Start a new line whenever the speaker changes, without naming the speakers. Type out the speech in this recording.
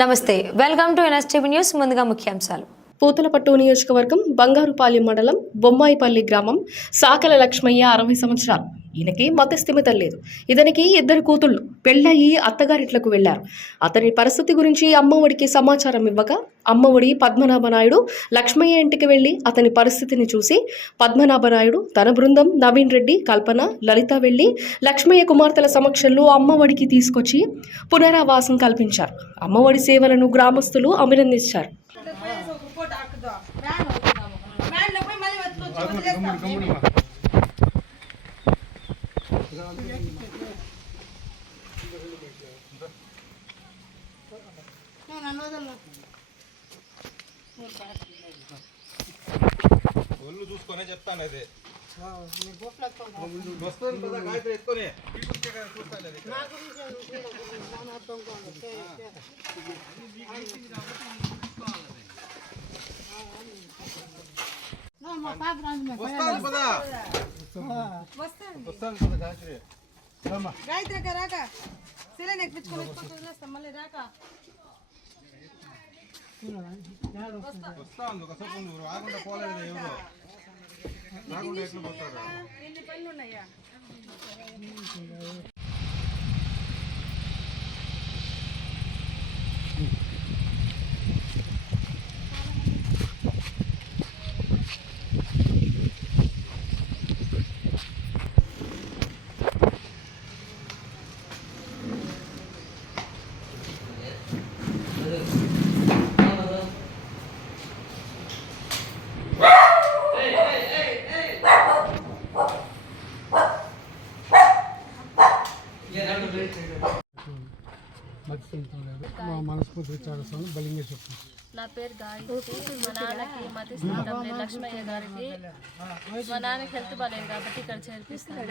నమస్తే welcome to NSTV news ముందుగా ముఖ్యాంశాలు.
పూతలపట్టు నియోజకవర్గం బంగారుపాలెం మండలం బొమ్మాయిపల్లి గ్రామం సాకల లక్ష్మయ్య అరవై సంవత్సరాలు. ఈయనకి మతస్థిమిత లేదు. ఇతనికి ఇద్దరు కూతుళ్ళు. పెళ్ళయి అత్తగారింట్లకు వెళ్ళారు. అతని పరిస్థితి గురించి అమ్మఒడికి సమాచారం ఇవ్వగా అమ్మఒడి పద్మనాభనాయుడు లక్ష్మయ్య ఇంటికి వెళ్ళి అతని పరిస్థితిని చూసి పద్మనాభనాయుడు తన బృందం నవీన్ రెడ్డి కల్పన లలిత వెళ్ళి లక్ష్మయ్య కుమార్తెల సమక్షంలో అమ్మఒడికి తీసుకొచ్చి పునరావాసం కల్పించారు. అమ్మఒడి సేవలను గ్రామస్తులు అభినందించారు
మ్యాన్లో పోయి మళ్ళీ వచ్చి వదిలేస్తాం
ఒళ్ళు చూసుకొనే చెప్తాను అది వస్తుంది కదా. గాయత్రి ఎత్తుకొని చూస్తాను అది వస్తాను పదా. వస్తాను పద గాయత్రి.
గాయత్రి రాక. సిలైన్ ఎక్కించుకొని వదిలేస్తాం మళ్ళీ రాక.
వస్తాను ఒకసేపు నువ్వు రాకుండా పోలేదు ఎవరు రాకుండా ఎట్లా పోతారు?
మా మనస్ఫూర్తి చాడస్తాను బలింగే చెప్తాను
నా పేరు గాయత్రి. మా నాన్నకి మతి స్థానం లేదు లక్ష్మయ్య గారికి. మా నాన్నకి హెల్త్ బాగాలేదు కాబట్టి ఇక్కడ చేర్పిస్తాను.